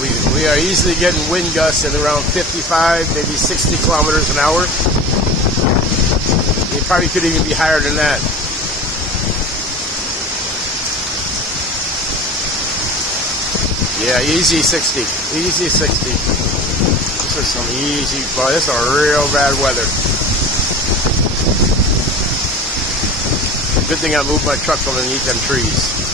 we are easily getting wind gusts at around 55, maybe 60 kilometers an hour. They probably could even be higher than that. Yeah, easy 60. Easy 60. This is some easy, boy, this is some real bad weather. Good thing I moved my truck underneath them trees.